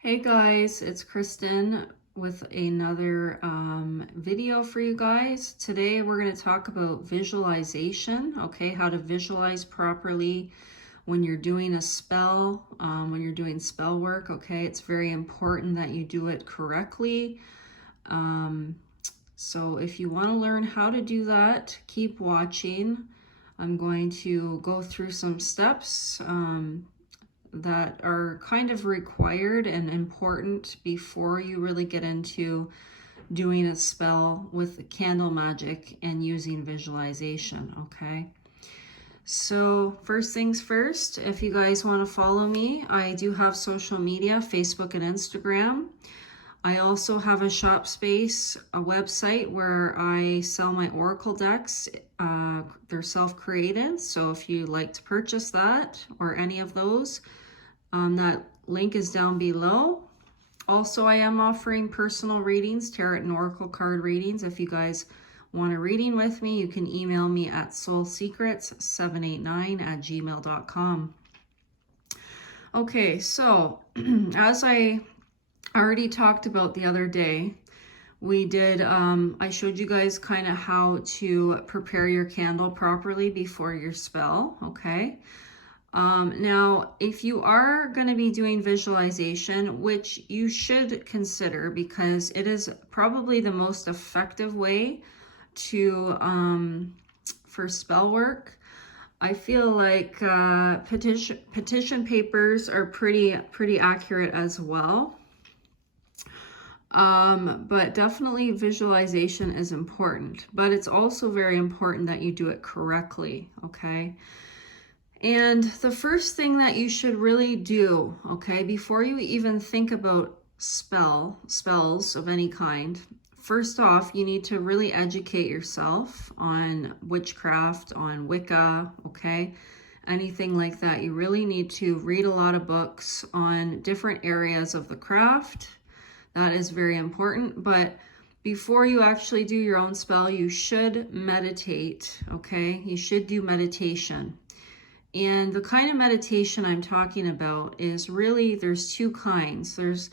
Hey guys, it's Kristen with another video for you guys. Today we're going to talk about visualization, okay, how to visualize properly when you're doing a spell, when you're doing spell work, okay. It's very important that you do it correctly. So if you want to learn how to do that, keep watching. I'm going to go through some steps that are kind of required and important before you really get into doing a spell with candle magic and using visualization, okay? So first things first, if you guys want to follow me, I do have social media, Facebook and Instagram. I also have a shop space, a website where I sell my oracle decks. They're self-created, so if you like to purchase that or any of those, that link is down below. Also, I am offering personal readings, tarot and oracle card readings. If you guys want a reading with me, you can email me at soulsecrets789@gmail.com. Okay, so as I already talked about the other day, we did, I showed you guys kind of how to prepare your candle properly before your spell, okay? Now, if you are going to be doing visualization, which you should consider because it is probably the most effective way to for spell work, I feel like petition papers are pretty accurate as well. But definitely visualization is important, but it's also very important that you do it correctly, okay? And the first thing that you should really do, okay, before you even think about spells of any kind, first off, you need to really educate yourself on witchcraft, on Wicca, okay, anything like that. You really need to read a lot of books on different areas of the craft. That is very important. But before you actually do your own spell, you should meditate, okay? You should do meditation. And the kind of meditation I'm talking about is really, there's two kinds. There's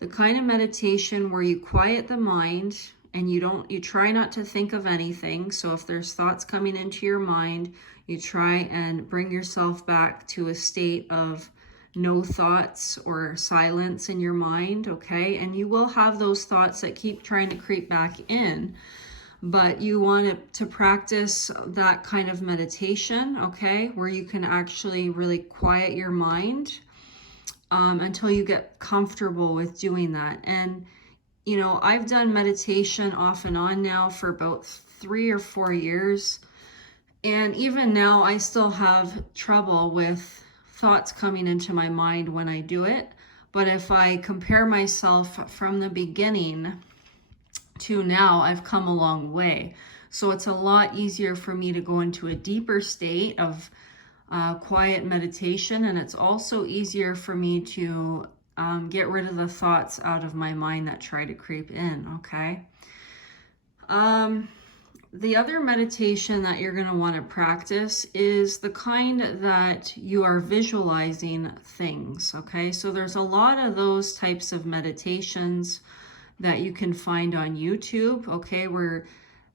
the kind of meditation where you quiet the mind and you try not to think of anything. So if there's thoughts coming into your mind, you try and bring yourself back to a state of no thoughts or silence in your mind, okay? And you will have those thoughts that keep trying to creep back in. But you want to practice that kind of meditation, okay, where you can actually really quiet your mind until you get comfortable with doing that. And, you know, I've done meditation off and on now for about 3 or 4 years. And even now, I still have trouble with thoughts coming into my mind when I do it. But if I compare myself from the beginning to now, I've come a long way. So it's a lot easier for me to go into a deeper state of quiet meditation. And it's also easier for me to get rid of the thoughts out of my mind that try to creep in, okay? The other meditation that you're going to want to practice is the kind that you are visualizing things, okay? So there's a lot of those types of meditations that you can find on YouTube, okay, where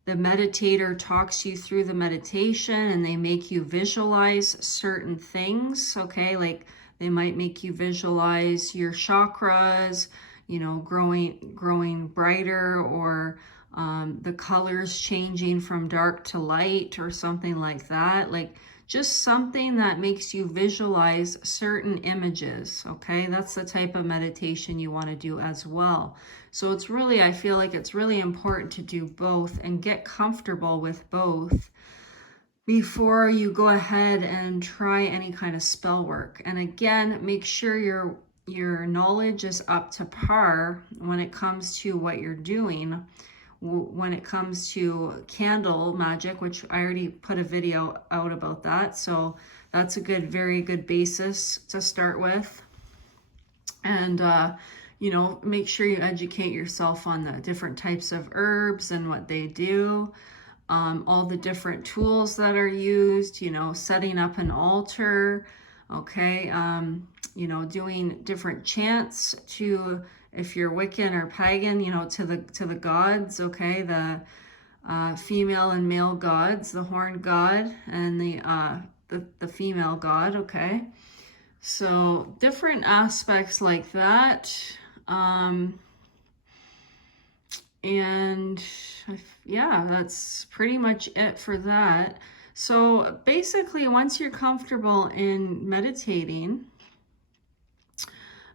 the meditator talks you through the meditation and they make you visualize certain things, okay, like they might make you visualize your chakras, you know, growing brighter, or the colors changing from dark to light or something like that. Like just something that makes you visualize certain images, okay? That's the type of meditation you want to do as well. So it's really, I feel like it's really important to do both and get comfortable with both before you go ahead and try any kind of spell work. And again, make sure your knowledge is up to par when it comes to what you're doing. When it comes to candle magic, which I already put a video out about that. So that's a very good basis to start with. And, you know, make sure you educate yourself on the different types of herbs and what they do, all the different tools that are used, you know, setting up an altar, okay? You know, doing different chants to, if you're Wiccan or pagan, you know, to the gods, okay? The female and male gods, the horned god and the female god, okay? So different aspects like that. And yeah, that's pretty much it for that. So basically, once you're comfortable in meditating,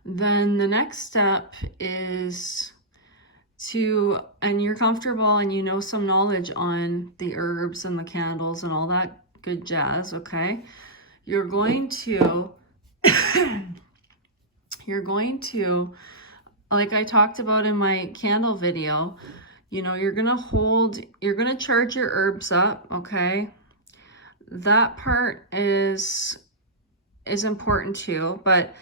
then the next step is and you're comfortable and you know some knowledge on the herbs and the candles and all that good jazz, okay? You're going to, like I talked about in my candle video, you know, you're gonna charge your herbs up, okay? That part is important too, but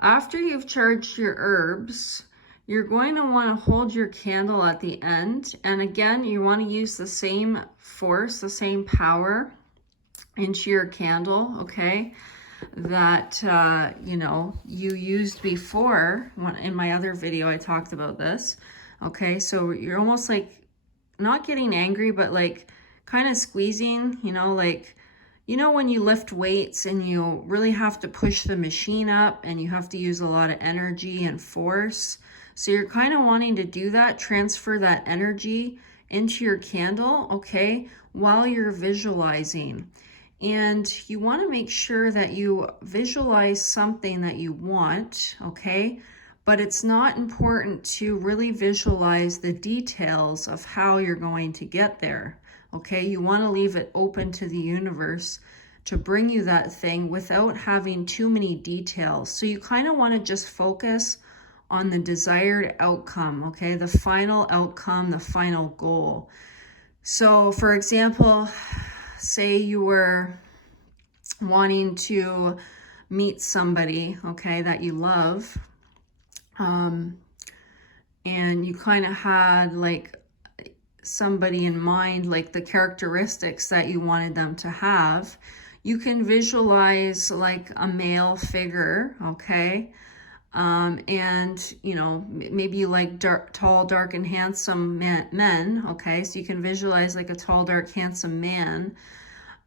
after you've charged your herbs, you're going to want to hold your candle at the end. And again, you want to use the same force, the same power into your candle, okay? That, you know, you used before. In my other video, I talked about this. Okay, so you're almost like not getting angry, but like kind of squeezing, you know, like, you know, when you lift weights and you really have to push the machine up and you have to use a lot of energy and force. So you're kind of wanting to do that, transfer that energy into your candle, okay, while you're visualizing. And you want to make sure that you visualize something that you want, okay? But it's not important to really visualize the details of how you're going to get there. Okay, you want to leave it open to the universe to bring you that thing without having too many details. So you kind of want to just focus on the desired outcome, okay? The final outcome, the final goal. So for example, say you were wanting to meet somebody, okay, that you love, and you kind of had like somebody in mind, like the characteristics that you wanted them to have. You can visualize like a male figure, okay? And you know, maybe you like tall, dark, and handsome men, okay? So you can visualize like a tall, dark, handsome man,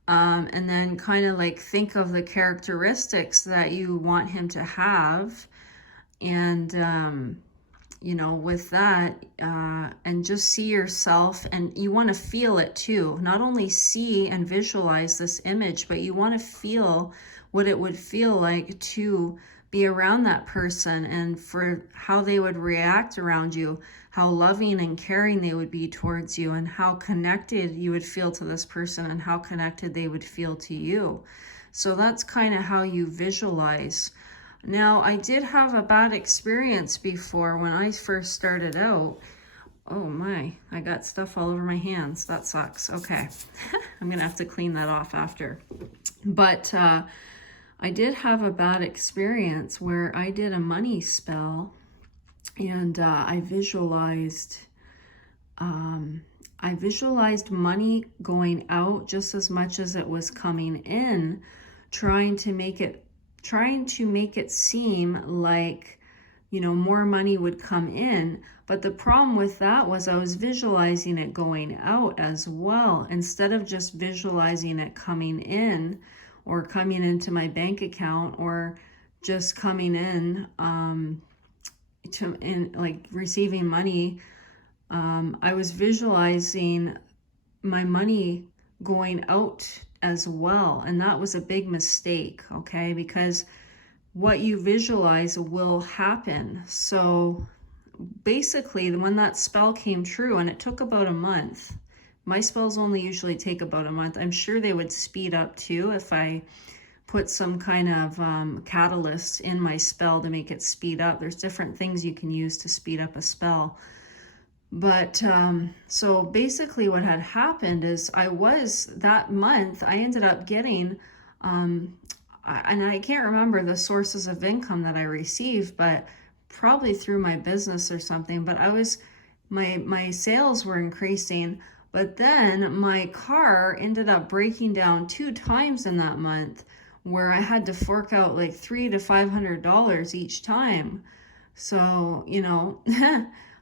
and then kind of like think of the characteristics that you want him to have, and you know, with that, and just see yourself, and you want to feel it too. Not only see and visualize this image, but you want to feel what it would feel like to be around that person, and for how they would react around you, how loving and caring they would be towards you, and how connected you would feel to this person, and how connected they would feel to you. So that's kind of how you visualize. Now, I did have a bad experience before when I first started out. Oh my, I got stuff all over my hands. That sucks. Okay, I'm gonna have to clean that off after. But I did have a bad experience where I did a money spell, and I visualized money going out just as much as it was coming in, trying to make it seem like, you know, more money would come in. But the problem with that was I was visualizing it going out as well, instead of just visualizing it coming in or coming into my bank account or just coming in, like receiving money. I was visualizing my money going out as well, and that was a big mistake, okay? Because what you visualize will happen. So basically, when that spell came true, and it took about a month, my spells only usually take about a month. I'm sure they would speed up too if I put some kind of catalyst in my spell to make it speed up. There's different things you can use to speed up a spell. But so basically what had happened is that month, I ended up getting, and I can't remember the sources of income that I received, but probably through my business or something. But my sales were increasing, but then my car ended up breaking down 2 times in that month, where I had to fork out like $300 to $500 each time. So, you know,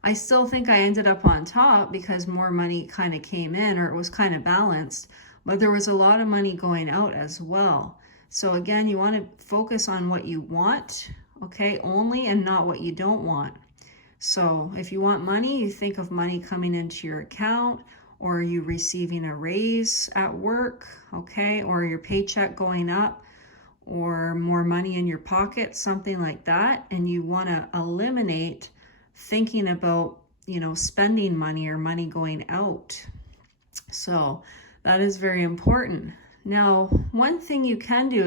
I still think I ended up on top because more money kind of came in, or it was kind of balanced, but there was a lot of money going out as well. So again, you want to focus on what you want, okay, only, and not what you don't want. So if you want money, you think of money coming into your account, or you receiving a raise at work, okay, or your paycheck going up, or more money in your pocket, something like that. And you want to eliminate thinking about, you know, spending money or money going out. So that is very important. Now, one thing you can do